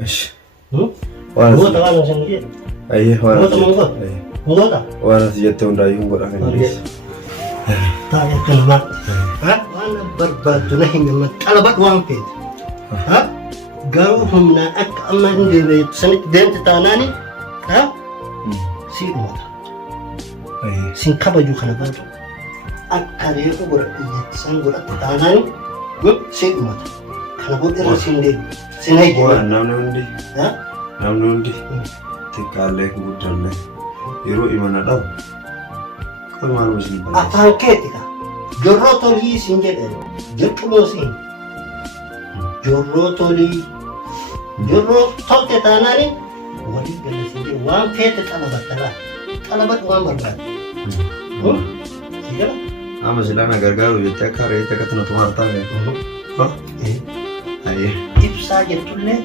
ايش؟ هو طبعا عشان كده ايه هو طبعا هو ده وانا سجدت رايهم ولا حاجه طيب كلمات ها وانا برباد نحن من طلبت وان فيد ها قالوا هم ناك اما عندي سنه دين تاناني ها سيد موت ايه سين كبجو خنبات اكاريو غرا سن غرا تاناني سيد موت خنبات رسين دي سناي namni hundi xiqqaallee guddallee yeroo imana dhabu kan maal isin bala afaan keetika jorroo tolii sin jedhan jechuun sin jorroo tolii jorroo tolte taanaani walii gala sin jedhan waan feete qalabat waan barbaade sigala ama silana gargaaru jettee akka reete akka tana tumaartaa aye ibsaa jettullee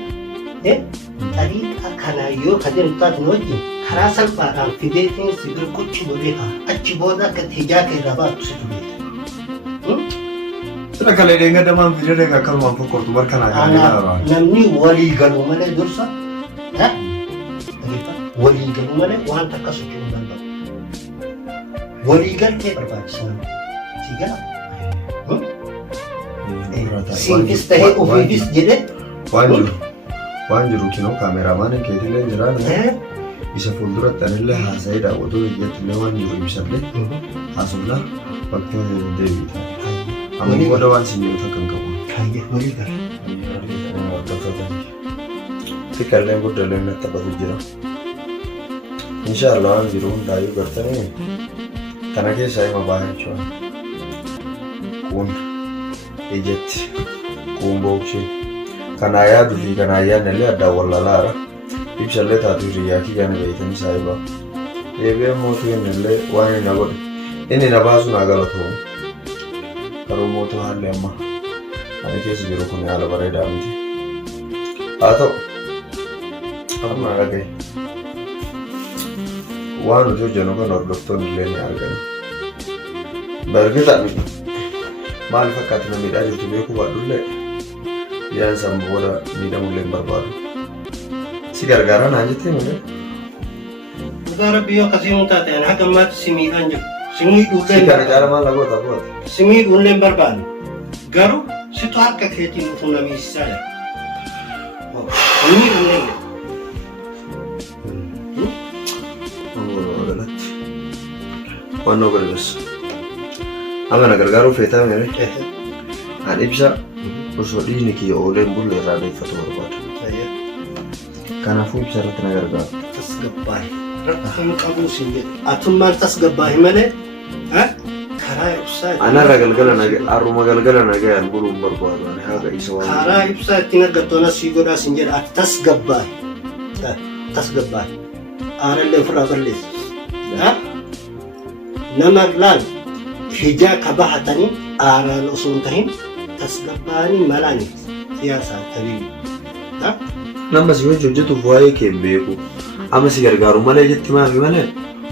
tariiqa kana yoo kadeemtaat wajjin karaa salphaadhaan fideetiin sibiil qucci godheefa achi booda akka hijaa kee irraa baatu si dubeeta. Sila kalee deenga damaan fidee akkanumaan fokkortu barka naa gaariidha. Namni walii galu malee dursa walii galu malee waan takka socho'uu danda'u. Walii galtee barbaachisa nama. Si gala? Siifis ta'ee ofiifis jedhee waan jiru kinoo kaameramaan keetillee jiraan isa fuulduratti anillee haasa'ee daawwatoo eeggatellee waan jiru ibsallee haasofna bakka deebiita. Amma booda waan siin jiru takkan qabu. Kaayyee walii gala. Xiqqaallee guddallee natti taphatu jira. Inshaallah waan jiru hundaayyuu gartanii kana keessaa hima baay'ee jechuudha. Kun ijatti kun booksii. Kanaa yaaduu fi kanaa yaadnellee addaan wallalaadha. Ibsallee taatu hiriyaa kiyyaan beeytanii saayibaa. Deebi'ee mootuu innillee waan inni na godhe. Inni na baasu naa galatoomuu. Garuu mootuu haalli amma ani keessa jiru kun haala bareedaa miti. Haa ta'u amma dhagaye. Waan nuti hojjennu kan hordoftoonni illee ni argani. Bargita maal fakkaatu na miidhaa jirtu beekuu baadhullee. Yaan sammuu booda miidhamullee hin barbaadu. Si gargaaraa naan jettee malee? Dhugaa rabbii yoo akkasii hin taate ani haga ammaatti si miidhaan jiru. Si miidhuullee Si kana caala maal lagoota boota? si miidhuullee hin barbaadu. Garuu situ harka keetiin dhufu na miisisaa jira. Hin miidhamne illee. Waan noo gargaarsa. Amma na gargaaruu feetaa mere? Ani ibsa osoo dhiigni kiyya oolee hin bulle irraa deeffatu barbaada. Kanaafuu ibsa irratti na gargaara. Tasgabbaahi. Rakkoon qabuu siin jedhu. Atummaan tasgabbaahi malee karaa ibsaa Anarra galgala harruma galgala nagayaan buluu hin barbaadu. Ani haga isa waan karaa ibsaa ittiin argattoon asii godhaa siin jedha. Ati tasgabbaahi. Tasgabbaahi. Aarallee ofirraa balleessi. Nama laal hijaa ka bahatanii aaraan osoo hin tahin tasgabbaanii malaani siyaasaan tabiibi. nama si hojjetuuf waa'ee kee hin beeku. Amma si gargaaru malee jetti maafi malee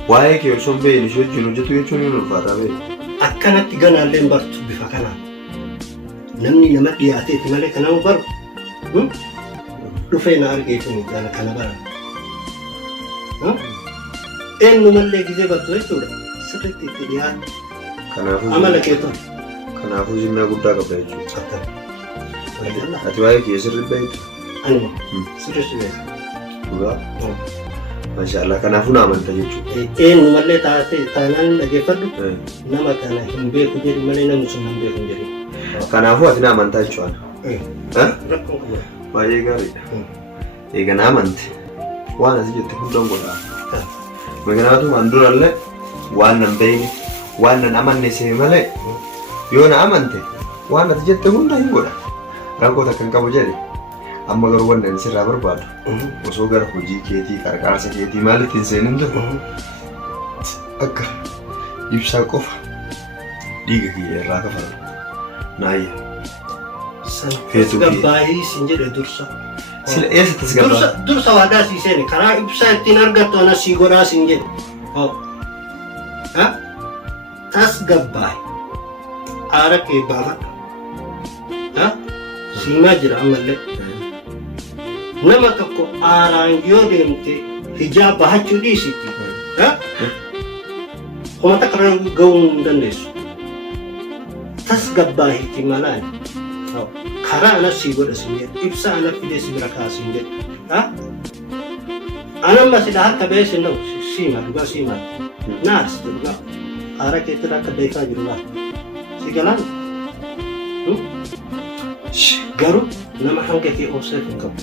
waa'ee kee osoo hin beekne si wajjin hojjetu jechuun hin ulfaataa beeku. Akkanatti ganaallee bartu bifa kanaan. Namni nama dhiyaateeti malee kanama baru dhufee na argeetu kana bara. Eenyumallee gizee bartu jechuudha. Sirriitti itti dhiyaatu. Amala keetu. Kanaafuu zinnaa guddaa qabda jechuudha. Ati waa'ee kee sirrii beektu. Anuma sirriitti beeku. Dhugaa. Maashaallah kanaafuu na amanta jechuudha. Eenyumallee taanaan dhageeffadhu nama kana hin beeku jedhu malee namni sun hin beeku jedhu. Kanaafuu ati na amantaa jechuudha. Rakkoon kuma. Baay'ee gaariidha. Eega na amante waan asii jette hundaan godhaa. Makanaatu waan durallee waan nan beekne waan nan amanne see malee yoo na amante waan ati jette hunda hin godha. Rakkoo takka hin qabu jedhe amma garuu wannan sirraa barbaadu osoo gara hojii keetii qarqaarsa keetii maalitti hin seenin jiru akka ibsaa qofa dhiiga kiyya irraa kafalu naayya. Tasgabbaahii sin jedhe dursa. Sila eessa tasgabbaa? Dursa waadaa sii seene karaa ibsaa ittiin argattu ana sii godhaa sin jedhe. Tasgabbaahi. Aara kee baafadha. Siimaa jira ammallee. nama tokko aaraan yoo deemte hijaab bahachuu dhiisiti. Kuma takka ga'uu hin dandeessu. Tasgabbaahitti malaan karaa ana sii godha siin jedhu ibsa ana fidee si bira kaasiin jedhu. Anamma sila harka ba'ee sin dha'u siima dhugaa siima naas dhugaa haara keetti akka deekaa jiru laa si galaan garuu nama hanga kee obseef hin qabu.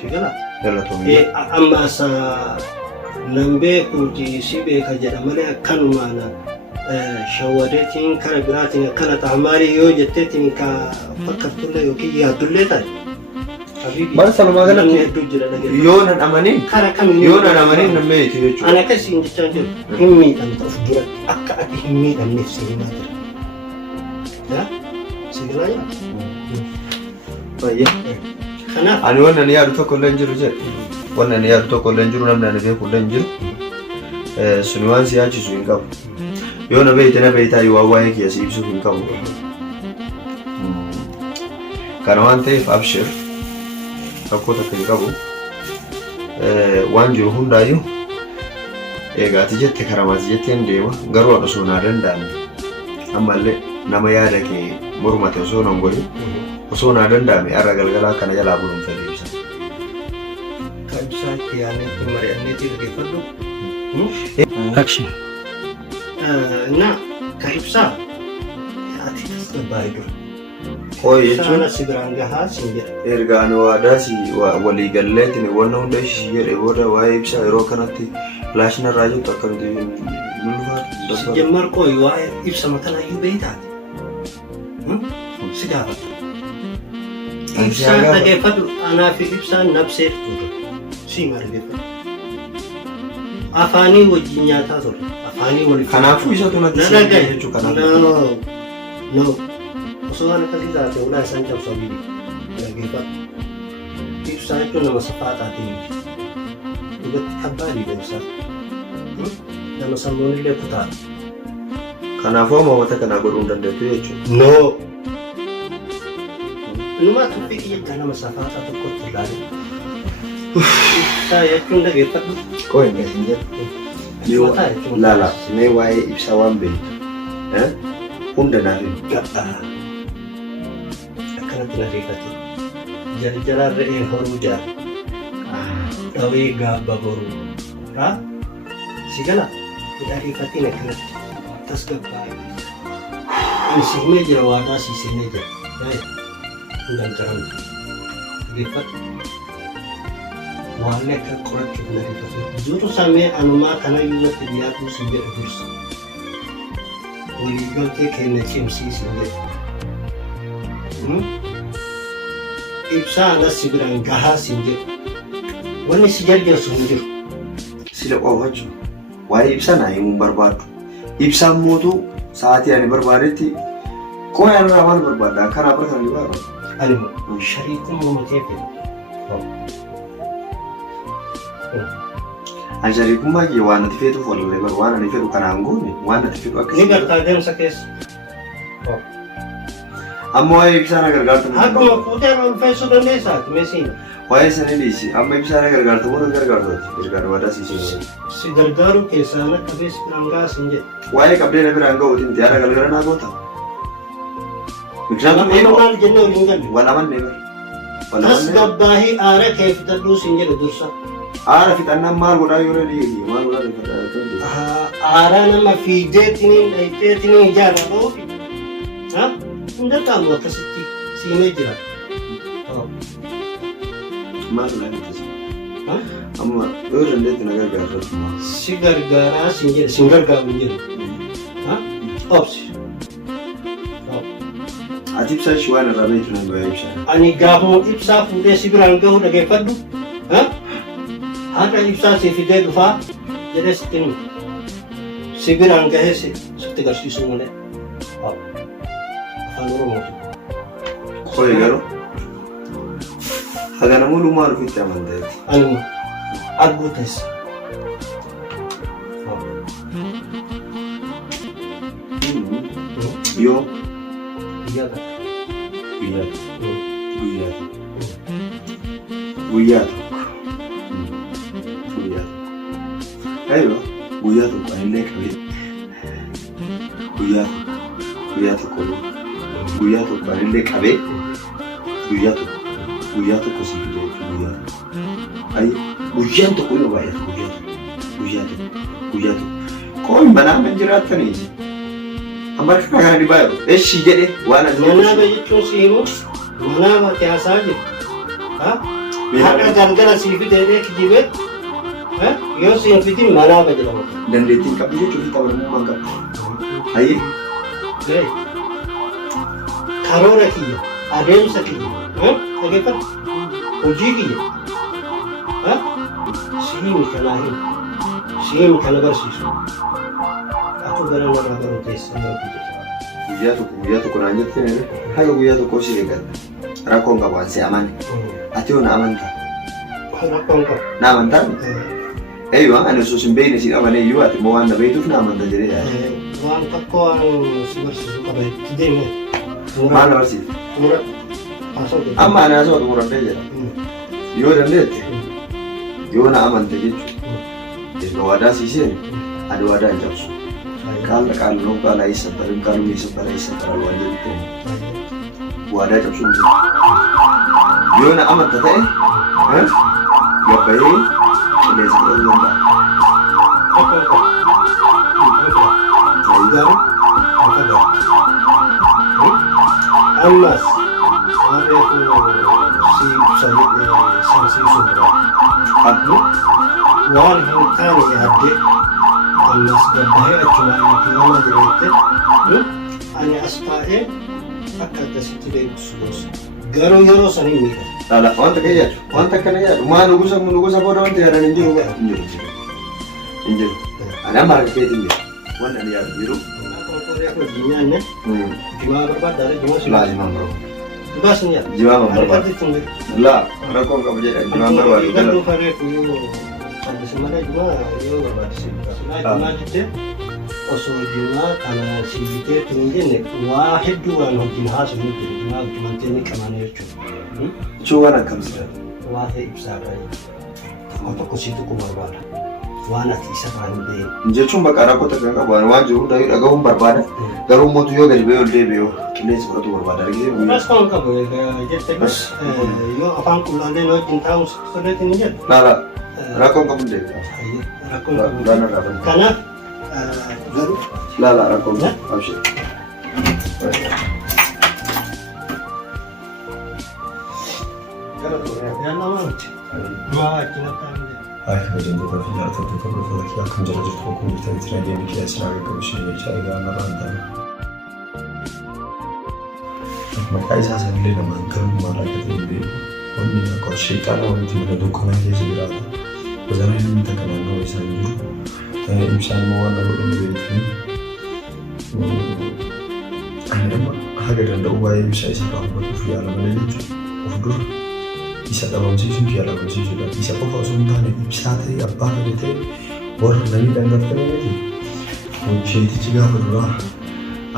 Si galaan amma asa nan beekuuti si beeka jedha malee akkanumaana shawadeetiin kara biraatiin akkana ta'a maalii yoo jetteetiin ka fakkattullee yookiin yaaddullee ta'e. Mana salumaa galatti yoo nan amanin namni itti jechuudha. Ana akkasiin jechaa jiru hin miidhamta of dura akka ati hin miidhamneef seenaa jira. Sigiraa yaa? Baay'ee. Kanaaf ani wannan yaadu tokko illee hin jiru jedhe. Wannan yaadu tokko illee hin jiru namni ani beeku illee hin jiru. Suni waan si yaachisu hin qabu. Yoo na beeytaa yoo waa'ee kee si ibsuuf hin qabu. Kana waan ta'eef abshir. Rakkoo takka hin qabu. Waan jiru hundaayyuu eegaati jette karamaati jetteen deema garuu haadha osoo naa danda'ame ammallee nama yaada kee mormate osoo nan godhin osoo naa danda'ame har'a galgala akkana jalaa buluun fedhe ibsa. Ka ibsaatti yaadneetti mari'anneetti dhaggeeffadhu. Action. Na ka ibsaa ati tasgabbaa'ee dura. Koi jechuun si biraan gahaa siin jedha. Ergaan waadaa si walii galleetiin wanna hunda ishii jedhe booda waa'ee ibsaa yeroo kanatti laashina irraa jirtu akkamitti nulfaatu. Jammar koi waa'ee ibsa matanaayyuu beektaati. Si gaafata. Ibsaan dhaggeeffadhu anaa fi ibsaan nabseef ture. Si dhaggeeffadhu. Afaanii wajjin nyaataa ture. Afaanii waliin. Kanaafuu isatu natti seeree jechuudha kanaaf. No. Osoo waan akkasii taate ulaa isaan cabsaa bibi dhaggeeffadhu. Ibsaa jechuun nama safaa taatee dhugatti abbaa dhiiga ibsaa. Nama sammuun illee kutaadha. Kanaafuu hamoota kanaa godhuu hin dandeettu jechuudha. No. Numaa tuffii iyyataa nama safaa ta'a tokkotti ilaalu. Ibsaa jechuun dhaggeeffadhu. Koo hin gahin jedhu. Laala mee waa'ee ibsaa waan beektu hunda naaf hin gabbaa. Akkanatti na reeffate. Jaljalaan re'een horuu jaala. Dhawee gaabba boruu. Si gala? Hidhaadhiifatiin akkanatti tasgabbaa'e. Ani si himee jira waadaa si seenee jira. Hin danqaramne. Dhaggeeffadhu. Waan akka qorachuuf na reeffate. Jiru samee anumaa kanayyuu irratti dhiyaatu si jedhu dursa. Waliigaltee keenya cimsiisin jedhu. Ibsaa anas si biraan gahaa siin jedhu. Wanni si jarjarsu hin jiru. Sila qofachu waa'ee ibsaa naa himuun barbaadu. Ibsaan mootuu sa'aatii ani barbaadetti qooya irraa waan barbaadda kanaaf akka hin barbaadu. Ani shariikummaa matee fedha. Ani shariikummaa kee waan ati feetuuf walirree baru waan ani fedhu kanaan goone waan ati fedhu akkasii. Ni gartaa deemsa keessa. Amma waa'ee ibsaa na gargaartu. Akkuma fuutee ulfeessuu dandeessaati meesiin. Waa'ee sana dhiisi amma ibsaa na gargaartu moo na gargaartooti? Ergaan waadaa siisee. Si gargaaru keessaa akka feesi biraan gahaa siin jedhe. Waa'ee qabdee na biraan ga'uutiin xiyyaara galgala naa goota. Maal jennee waliin galle? Walamanne bar. Tasgabbaahii aara kee fitadhuu siin jedhe dursa. Aara fixannaan maal godhaa yoo reetii maal godhaa fixadhaa? Aara nama fiideetiniin dhayiteetiniin ijaarratoo hunda qaamu akkasitti siinee jira. Maal godhaa akkasii? Amma yoo dandeetti na gargaarratu maal? Si gargaaraa siin jedhe siin gargaaru hin jedhu. Obsi. Ati ibsaa ishee waan irraa beektu nan baay'ee ibsaa. Ani gaafuma ibsaa fuudhee si biraan gahu dhaggeeffadhu. Haadha ibsaa si fidee dhufaa jedhee sitti himu. Si biraan gahee sitti agarsiisuu malee. Afaan Oromooti. Qoye garuu haga namoonni maal ofitti amanteeti? Anuma arguu teessa. Yoo Guyyaa guyyaa guyyaa tokko guyyaa tokko illee qabee guyyaa tokko illee qabee guyyaa tokko si fidee guyyaan tokko yoo baay'atu guyyaa tokko koo manaa man jiraataniiti amma kana ni baay'atu eeshi jedhe waan manaa jechuun si himu manaa mati haasaa jiru haadha galgala si fidee kijibee yoo si hin fitin manaa jedhama dandeettiin qabdu jechuun taphatamummaan qabdu karoora kiyya adeemsa kiyya dhageeffatu hojii kiyya siimi kanaa hin siimi kana barsiisu akka gara namaa garuu teessa guyyaa tokko naan jettee haga guyyaa tokko si eeggata rakkoon qabu asi amane ati yoo na amantaa rakkoon qabu na amantaa ani osoo sin beekne si amane iyyuu ati immoo waan na beektuuf na amanta jedhee waan tokko waan si barsiisu qaba itti deemee maal na barsiisa amma ani haasawaa xumuradhee jedha yoo dandeette yoo na amante jechuudha waadaa siiseen ani waadaa hin cabsu qaala noo qaala eessabbarin qaaluu eessabbara waan jedhutti waadaa cabsuun yoo na amanta ta'e gabbayee qilleensa fudhatu danda'a. Ammas waanreetu si sansiisuun dura waan hin taane yaaddee ammas gabbahee achuma nama jireette ani as taa'ee akka akkasitti beeksisu gosa garuu yeroo sanii miidha. Laala wanta akkana yaadu maa nugusa booda wanti yaadan hin jiru ani amma harka keetiin jiru waan ani yaadu jiru. Nyaanne jimaa barbaaddaadha jimaa si Dubas ni ya. Jiwa memperbaiki. Lah, orang kau enggak menjadi jiwa memperbaiki. Kalau pada kuyu, ada sebenarnya jiwa yo berbasis. Sebenarnya kita osoo jiwa karena si kita tinggi wahid dua mungkin hasil itu jiwa cuma teknik kemana itu. Coba nak kamu sudah. Wahid besar aja. Untuk kusitu kumarbada. Wana tisa kan be. Jechuun bakka rakkoo takka kan qabu waan jiru dhagahuun barbaada. Garuu mootu yoo gadi ba'ee ol deebi'ee qilleensa fudhatu barbaada. Mas kan qabu jettee yoo afaan qullaallee wajjin taa'u sirriitti ni jedhu. Laala rakkoon qabu deebi'a. Rakkoon qabu. Kanaaf garuu. Laala rakkoon qabu. Abshir. Hojjettoota fi jaalattoota hordoftoota kiyyaa kan jala jirtu kompiitara Tiraajiin keessaa gaggabishee meeshaa egaa maraan ta'an. Maqaa isaa sanillee namaan garuu maal akka ta'e beeku. Wanni akka sheexaana wanti mana dukkanaa keessa jiraata. Bosona inni takka naannoo isaan jiru. Ibsaan immoo waan godhan beekanii. Ani nama haga danda'u waa'ee ibsaa isa raawwachuuf yaala malee jechuudha. Of dura isa dhabamsiisuun fi yaalamsiisuudha. Isa qofa osoo hin taane ibsaa ta'e abbaa fedhe ta'e warra namni dhangalfame miti. Sheetichi gaafa duraa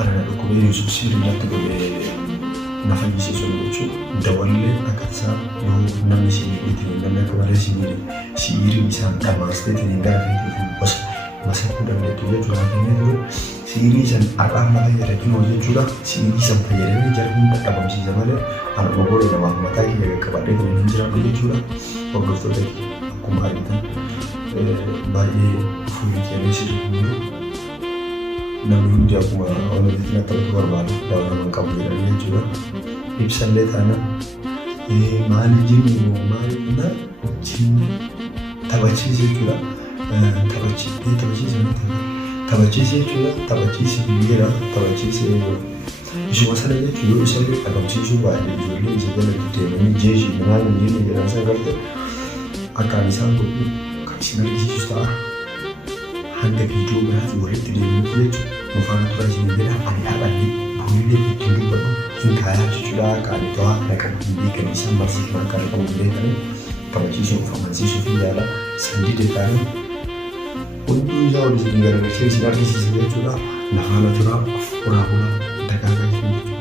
ana dhukkubee Yesuus sirriitti godhee na fayyisiisu jechuun dawallee akka isaa yoo namni sibiiliitiin namni akka malee sibiiliin isaan dhamaasteetiin gara feetuuf masakuu dandeettu jechuudha. Kennee ture sibiilii san har'aan na fayyadamu jechuudha. Sibiilii san fayyadamee jarri dhabamsiisa malee anuma boora namaaf mataa kiyya qaqqabadhee kan hin jiraanne jechuudha. Hordoftoota akkuma argitan baay'ee fuulli keenyaa sirrii namni hundi akkuma walitti natti barbaadu daawwataman qabu jedhanii jechuudha. Ibsallee taanaan maali jennu maali na taphachiisa jechuudha. Taphachiisa jechuudha. Taphachiisi biyyeedha. Taphachiisa ishuma sana jechuun yoo isallee dhabamsiisuu baay'ee ijoollee isa jala deddeemanii jeeshii maal hin jenne jedhan sana galte akkaan isaan godhu kan isin argisiisus ta'a. Hanga viidiyoo biraatti walitti deebinuuf jechuudha. Mufaan tura isin jedha ani haadhalli buullee ittiin dubbatu hin kaayaa jechuudha. Qaali to'aa kana qabu hin beekan isaan barsiifama kana qabu hin beekan taphachiisuu of amansiisuu fi yaala sandii deetaan hundi isaa walitti garagalchee isin argisiisan jechuudha. Lafaana turaa furaa furaa dagaagaa jechuudha.